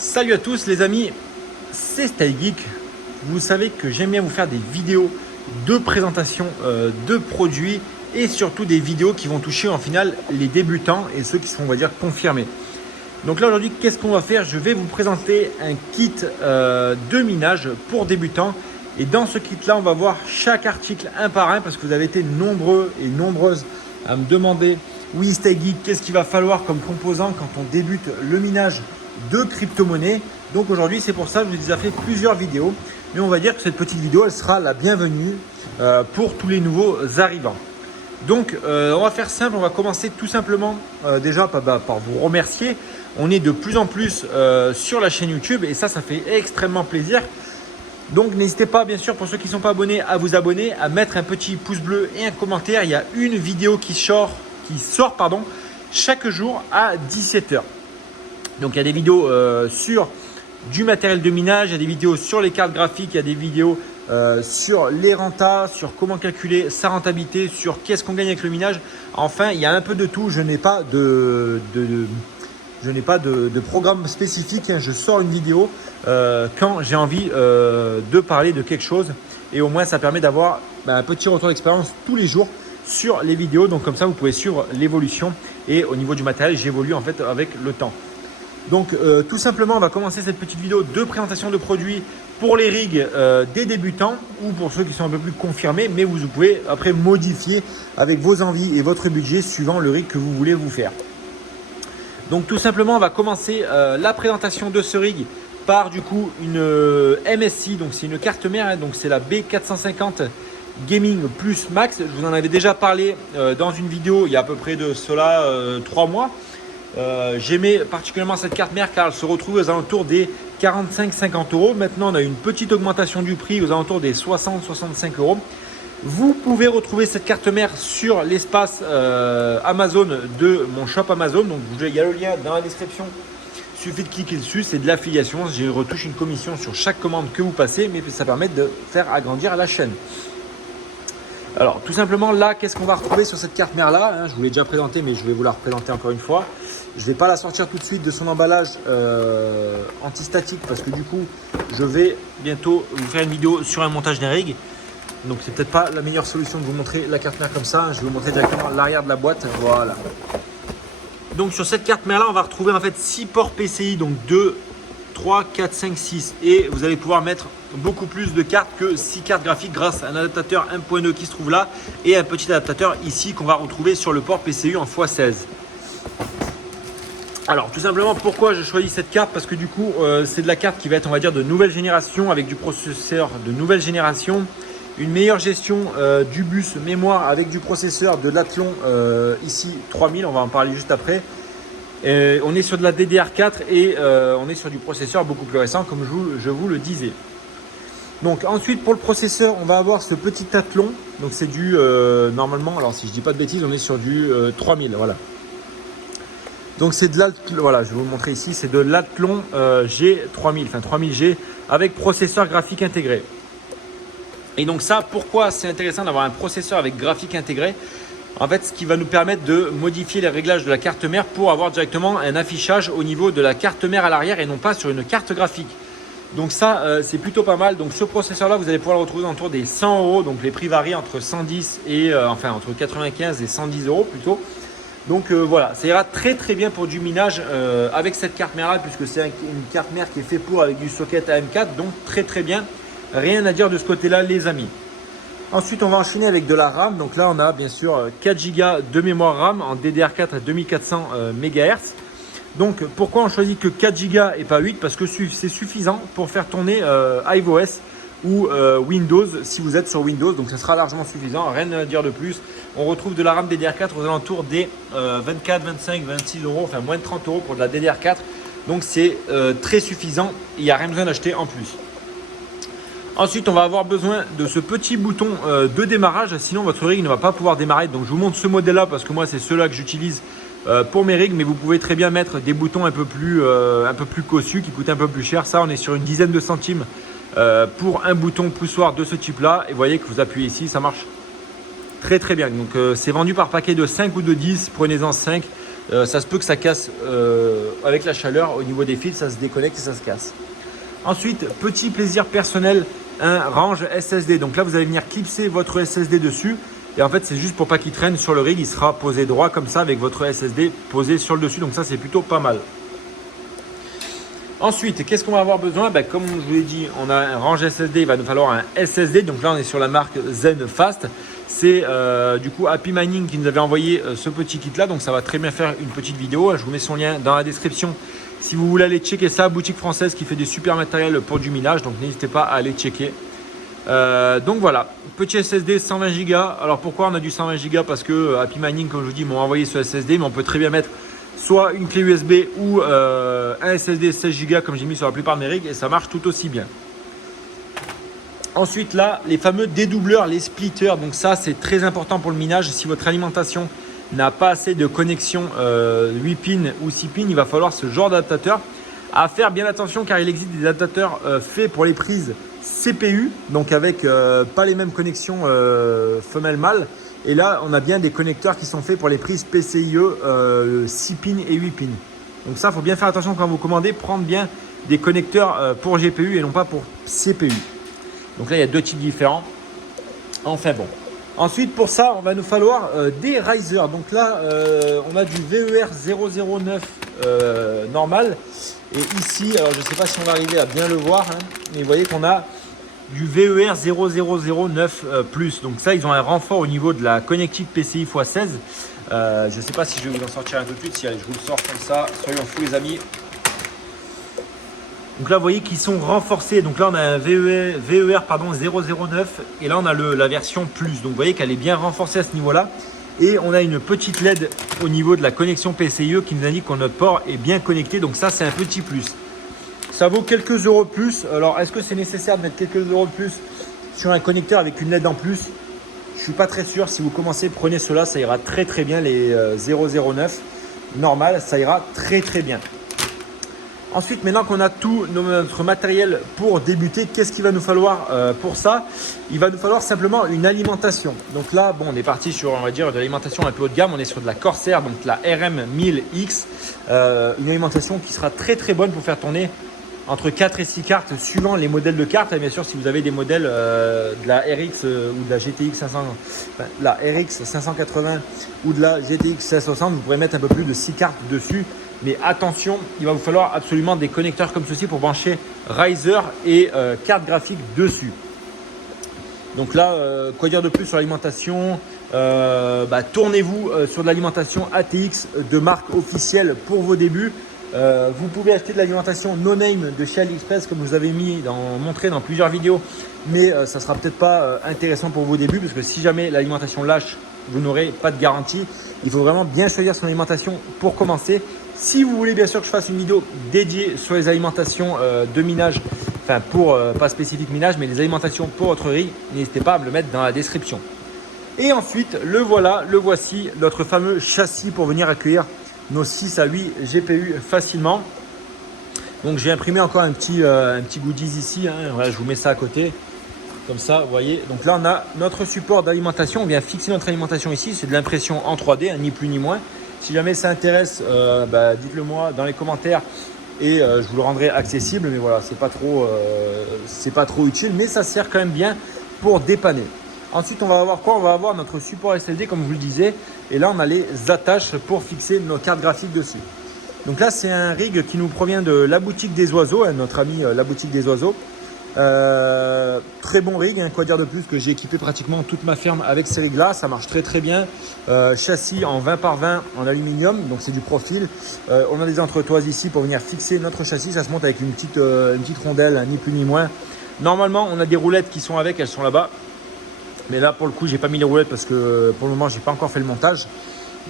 Salut à tous les amis, c'est StyleGeek. Vous savez que j'aime bien vous faire des vidéos de présentation de produits et surtout des vidéos qui vont toucher en final les débutants et ceux qui sont, on va dire, confirmés. Donc là aujourd'hui, qu'est-ce qu'on va faire? Je vais vous présenter un kit de minage pour débutants. Et dans ce kit là, on va voir chaque article un par un parce que vous avez été nombreux et nombreuses à me demander: oui StyleGeek, qu'est-ce qu'il va falloir comme composant quand on débute le minage de crypto-monnaie? Donc aujourd'hui, c'est pour ça que je vous ai déjà fait plusieurs vidéos, mais on va dire que cette petite vidéo, elle sera la bienvenue pour tous les nouveaux arrivants. Donc on va faire simple, on va commencer tout simplement déjà par vous remercier. On est de plus en plus sur la chaîne YouTube et ça fait extrêmement plaisir. Donc n'hésitez pas, bien sûr, pour ceux qui ne sont pas abonnés, à vous abonner, à mettre un petit pouce bleu et un commentaire. Il y a une vidéo qui sort chaque jour à 17 h. Donc il y a des vidéos sur du matériel de minage, il y a des vidéos sur les cartes graphiques, il y a des vidéos sur les rentas, sur comment calculer sa rentabilité, sur qu'est-ce qu'on gagne avec le minage. Enfin, il y a un peu de tout. Je n'ai pas de programme spécifique, hein. Je sors une vidéo quand j'ai envie de parler de quelque chose et au moins ça permet d'avoir un petit retour d'expérience tous les jours sur les vidéos. Donc comme ça, vous pouvez suivre l'évolution et au niveau du matériel, j'évolue en fait avec le temps. Donc tout simplement, on va commencer cette petite vidéo de présentation de produits pour les rigs des débutants ou pour ceux qui sont un peu plus confirmés, mais vous pouvez après modifier avec vos envies et votre budget suivant le rig que vous voulez vous faire. Donc tout simplement, on va commencer la présentation de ce rig par du coup une MSI, donc c'est une carte mère, hein, donc c'est la B450 Gaming Plus Max. Je vous en avais déjà parlé dans une vidéo il y a à peu près de cela 3 mois. J'aimais particulièrement cette carte mère car elle se retrouve aux alentours des 45-50 €. Maintenant, on a une petite augmentation du prix aux alentours des 60-65 €. Vous pouvez retrouver cette carte mère sur l'espace Amazon de mon shop Amazon. Donc, il y a le lien dans la description. Il suffit de cliquer dessus, c'est de l'affiliation. Je retouche une commission sur chaque commande que vous passez, mais ça permet de faire agrandir la chaîne. Alors tout simplement là, qu'est-ce qu'on va retrouver sur cette carte mère là, hein? Je vous l'ai déjà présenté, mais je vais vous la représenter encore une fois. Je ne vais pas la sortir tout de suite de son emballage anti-statique parce que du coup je vais bientôt vous faire une vidéo sur un montage d'un rig. Donc c'est peut-être pas la meilleure solution de vous montrer la carte mère comme ça. Je vais vous montrer directement l'arrière de la boîte. Voilà. Donc sur cette carte mère là, on va retrouver en fait 6 ports PCI, donc 2, 3, 4, 5, 6. Et vous allez pouvoir mettre beaucoup plus de cartes que 6 cartes graphiques grâce à un adaptateur 1.2 qui se trouve là et un petit adaptateur ici qu'on va retrouver sur le port PCU en x16. Alors tout simplement, pourquoi je choisis cette carte? Parce que du coup c'est de la carte qui va être, on va dire, de nouvelle génération avec du processeur de nouvelle génération, une meilleure gestion du bus mémoire avec du processeur de l'Athlon ici 3000, on va en parler juste après. On est sur de la DDR4 et on est sur du processeur beaucoup plus récent comme je vous le disais. Donc ensuite, pour le processeur, on va avoir ce petit Athlon. Donc c'est du normalement, alors si je dis pas de bêtises, on est sur du 3000, voilà. Donc c'est de l'Athlon, voilà, je vais vous le montrer ici, c'est de l'Athlon G3000, enfin 3000G avec processeur graphique intégré. Et donc ça, pourquoi c'est intéressant d'avoir un processeur avec graphique intégré? En fait, ce qui va nous permettre de modifier les réglages de la carte mère pour avoir directement un affichage au niveau de la carte mère à l'arrière et non pas sur une carte graphique. Donc ça, c'est plutôt pas mal. Donc ce processeur-là, vous allez pouvoir le retrouver autour des 100 €. Donc les prix varient entre 110 et enfin entre 95 et 110 € plutôt. Donc voilà, ça ira très très bien pour du minage avec cette carte mère-là puisque c'est une carte mère qui est faite pour avec du socket AM4. Donc très très bien. Rien à dire de ce côté-là, les amis. Ensuite, on va enchaîner avec de la RAM. Donc là, on a bien sûr 4 Go de mémoire RAM en DDR4 à 2400 MHz. Donc pourquoi on choisit que 4 Go et pas 8? Parce que c'est suffisant pour faire tourner iOS ou Windows si vous êtes sur Windows. Donc ça sera largement suffisant, rien à dire de plus. On retrouve de la RAM DDR4 aux alentours des 24, 25, 26 €, enfin moins de 30 € pour de la DDR4. Donc c'est très suffisant, il n'y a rien besoin d'acheter en plus. Ensuite, on va avoir besoin de ce petit bouton de démarrage, sinon votre rig ne va pas pouvoir démarrer. Donc je vous montre ce modèle-là parce que moi c'est ceux-là que j'utilise pour mes rigs, mais vous pouvez très bien mettre des boutons un peu plus cossus qui coûtent un peu plus cher. Ça, on est sur une dizaine de centimes pour un bouton poussoir de ce type-là. Et vous voyez que vous appuyez ici, ça marche très très bien. Donc c'est vendu par paquet de 5 ou de 10, prenez-en 5. ça se peut que ça casse avec la chaleur au niveau des fils, ça se déconnecte et ça se casse. Ensuite, petit plaisir personnel, un range SSD. Donc là, vous allez venir clipser votre SSD dessus. Et en fait, c'est juste pour pas qu'il traîne sur le rig. Il sera posé droit comme ça avec votre SSD posé sur le dessus. Donc ça, c'est plutôt pas mal. Ensuite, qu'est-ce qu'on va avoir besoin? Comme je vous l'ai dit, on a un range SSD. Il va nous falloir un SSD. Donc là, on est sur la marque ZenFast. C'est du coup Happy Mining qui nous avait envoyé ce petit kit-là. Donc ça va très bien faire une petite vidéo. Je vous mets son lien dans la description. Si vous voulez aller checker ça, boutique française qui fait des super matériels pour du minage, donc n'hésitez pas à aller checker. Donc voilà, petit SSD 120 Go. Alors pourquoi on a du 120 Go? Parce que Happy Mining, comme je vous dis, m'ont envoyé ce SSD, mais on peut très bien mettre soit une clé USB ou un SSD 16 Go comme j'ai mis sur la plupart de mes rigs et ça marche tout aussi bien. Ensuite là, les fameux dédoubleurs, les splitters, donc ça c'est très important pour le minage. Si votre alimentation n'a pas assez de connexion 8 pins ou 6 pins, il va falloir ce genre d'adaptateur. À faire bien attention car il existe des adaptateurs faits pour les prises CPU, donc avec pas les mêmes connexions femelle-mâle. Et là, on a bien des connecteurs qui sont faits pour les prises PCIe 6 pins et 8 pins. Donc ça, il faut bien faire attention quand vous commandez, prendre bien des connecteurs pour GPU et non pas pour CPU. Donc là, il y a deux types différents. Enfin bon. Ensuite, pour ça, on va nous falloir des risers. Donc là, on a du VER 009 normal. Et ici, alors je ne sais pas si on va arriver à bien le voir, hein, mais vous voyez qu'on a du VER 0009 plus. Donc ça, ils ont un renfort au niveau de la connectique PCI x16. Je ne sais pas si je vais vous en sortir un peu plus. Si allez, je vous le sors comme ça. Soyons fous les amis. Donc là, vous voyez qu'ils sont renforcés. Donc là, on a un VER 009 et là, on a la version plus. Donc vous voyez qu'elle est bien renforcée à ce niveau-là. Et on a une petite LED au niveau de la connexion PCIe qui nous indique que notre port est bien connecté. Donc ça, c'est un petit plus. Ça vaut quelques euros de plus. Alors, est-ce que c'est nécessaire de mettre quelques euros de plus sur un connecteur avec une LED en plus? Je ne suis pas très sûr. Si vous commencez, prenez cela. Ça ira très très bien. Les 009 normal, ça ira très très bien. Ensuite, maintenant qu'on a tout notre matériel pour débuter, qu'est-ce qu'il va nous falloir pour ça? Il va nous falloir simplement une alimentation. Donc là, bon, on est parti sur, on va dire, de l'alimentation un peu haut de gamme. On est sur de la Corsair, donc la RM1000X. Une alimentation qui sera très très bonne pour faire tourner entre 4 et 6 cartes suivant les modèles de cartes. Et bien sûr, si vous avez des modèles de la RX ou de la GTX 500, enfin, la RX 580 ou de la GTX 1660, vous pourrez mettre un peu plus de 6 cartes dessus. Mais attention, il va vous falloir absolument des connecteurs comme ceci pour brancher riser et carte graphique dessus. Donc là, quoi dire de plus sur l'alimentation? Tournez-vous sur de l'alimentation ATX de marque officielle pour vos débuts. Vous pouvez acheter de l'alimentation no name de chez AliExpress comme vous avez montré dans plusieurs vidéos, mais ça ne sera peut-être pas intéressant pour vos débuts parce que si jamais l'alimentation lâche, vous n'aurez pas de garantie. Il faut vraiment bien choisir son alimentation pour commencer. Si vous voulez bien sûr que je fasse une vidéo dédiée sur les alimentations de minage, enfin pour pas spécifique minage, mais les alimentations pour votre riz, n'hésitez pas à me le mettre dans la description. Et ensuite, le voici, notre fameux châssis pour venir accueillir nos 6 à 8 GPU facilement. Donc j'ai imprimé encore un petit goodies ici, hein. Voilà, je vous mets ça à côté. Comme ça, vous voyez. Donc là, on a notre support d'alimentation. On vient fixer notre alimentation ici. C'est de l'impression en 3D, hein, ni plus ni moins. Si jamais ça intéresse, dites-le moi dans les commentaires et je vous le rendrai accessible. Mais voilà, c'est pas trop utile, mais ça sert quand même bien pour dépanner. Ensuite, on va avoir quoi? On va avoir notre support SSD, comme je vous le disais. Et là, on a les attaches pour fixer nos cartes graphiques dessus. Donc là, c'est un rig qui nous provient de la boutique des oiseaux, hein, notre ami la boutique des oiseaux. Très bon rig, hein, quoi dire de plus que j'ai équipé pratiquement toute ma ferme avec ces rigs là, ça marche très très bien. Châssis en 20 par 20 en aluminium, donc c'est du profil. On a des entretoises ici pour venir fixer notre châssis, ça se monte avec une petite rondelle, hein, ni plus ni moins. Normalement on a des roulettes qui sont avec, elles sont là-bas, mais là pour le coup j'ai pas mis les roulettes parce que pour le moment j'ai pas encore fait le montage.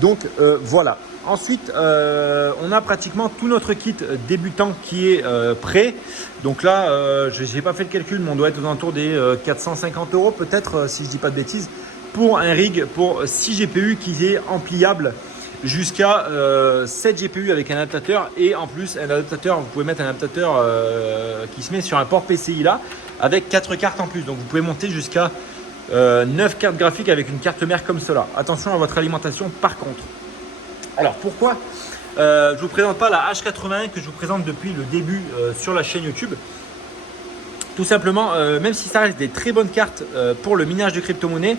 Donc voilà. Ensuite, on a pratiquement tout notre kit débutant qui est prêt. Donc là, je n'ai pas fait le calcul, mais on doit être aux alentours des 450 € peut-être, si je ne dis pas de bêtises, pour un rig pour 6 GPU qui est ampliable jusqu'à 7 GPU avec un adaptateur. Et en plus, un adaptateur, vous pouvez mettre un adaptateur qui se met sur un port PCI là, avec 4 cartes en plus. Donc vous pouvez monter jusqu'à 9 cartes graphiques avec une carte mère comme cela. Attention à votre alimentation par contre. Alors pourquoi je ne vous présente pas la H81 que je vous présente depuis le début sur la chaîne YouTube? Tout simplement, même si ça reste des très bonnes cartes pour le minage de crypto-monnaies,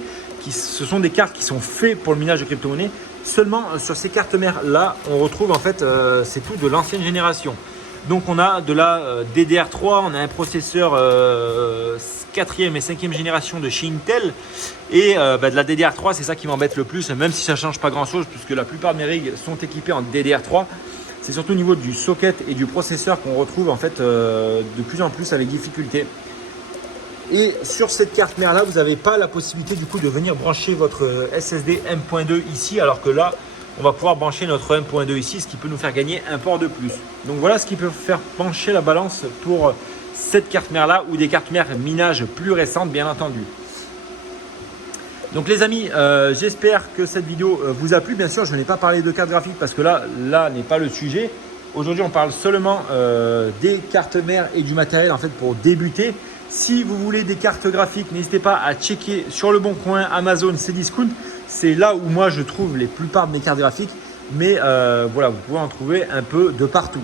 ce sont des cartes qui sont faites pour le minage de crypto-monnaies, seulement sur ces cartes mères là, on retrouve en fait, c'est tout de l'ancienne génération. Donc on a de la DDR3, on a un processeur 4e et 5e génération de chez Intel et de la DDR3, c'est ça qui m'embête le plus, même si ça ne change pas grand chose puisque la plupart de mes rigs sont équipés en DDR3. C'est surtout au niveau du socket et du processeur qu'on retrouve en fait de plus en plus avec difficulté. Et sur cette carte mère là, vous n'avez pas la possibilité du coup de venir brancher votre SSD M.2 ici, alors que là, on va pouvoir brancher notre M.2 ici, ce qui peut nous faire gagner un port de plus. Donc voilà ce qui peut faire pencher la balance pour cette carte mère là ou des cartes mères minage plus récentes bien entendu. Donc les amis, j'espère que cette vidéo vous a plu. Bien sûr, je n'ai pas parlé de carte graphique parce que là n'est pas le sujet. Aujourd'hui, on parle seulement des cartes mères et du matériel en fait pour débuter. Si vous voulez des cartes graphiques, n'hésitez pas à checker sur le bon coin, Amazon, Cdiscount. C'est là où moi je trouve les plupart de mes cartes graphiques. Mais voilà, vous pouvez en trouver un peu de partout.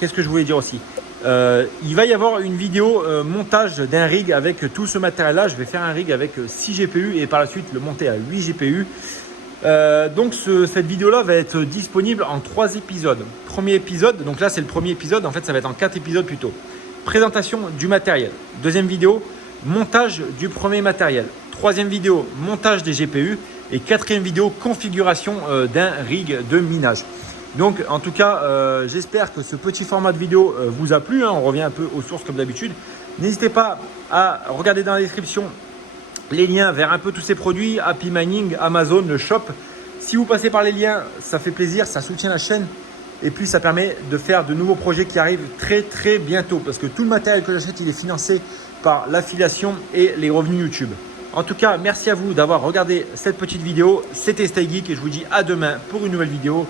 Qu'est-ce que je voulais dire aussi? Il va y avoir une vidéo montage d'un rig avec tout ce matériel là. Je vais faire un rig avec 6 GPU et par la suite le monter à 8 GPU. Donc cette vidéo là va être disponible en 3 épisodes. Premier épisode, donc là c'est le premier épisode, en fait ça va être en 4 épisodes plutôt. Présentation du matériel. Deuxième vidéo, montage du premier matériel. Troisième vidéo, montage des GPU. Et quatrième vidéo, configuration d'un rig de minage. Donc en tout cas, j'espère que ce petit format de vidéo vous a plu. On revient un peu aux sources comme d'habitude. N'hésitez pas à regarder dans la description les liens vers un peu tous ces produits, Happy Mining, Amazon, le shop. Si vous passez par les liens, ça fait plaisir, ça soutient la chaîne. Et puis ça permet de faire de nouveaux projets qui arrivent très bientôt. Parce que tout le matériel que j'achète, il est financé par l'affiliation et les revenus YouTube. En tout cas, merci à vous d'avoir regardé cette petite vidéo. C'était Stay Geek et je vous dis à demain pour une nouvelle vidéo.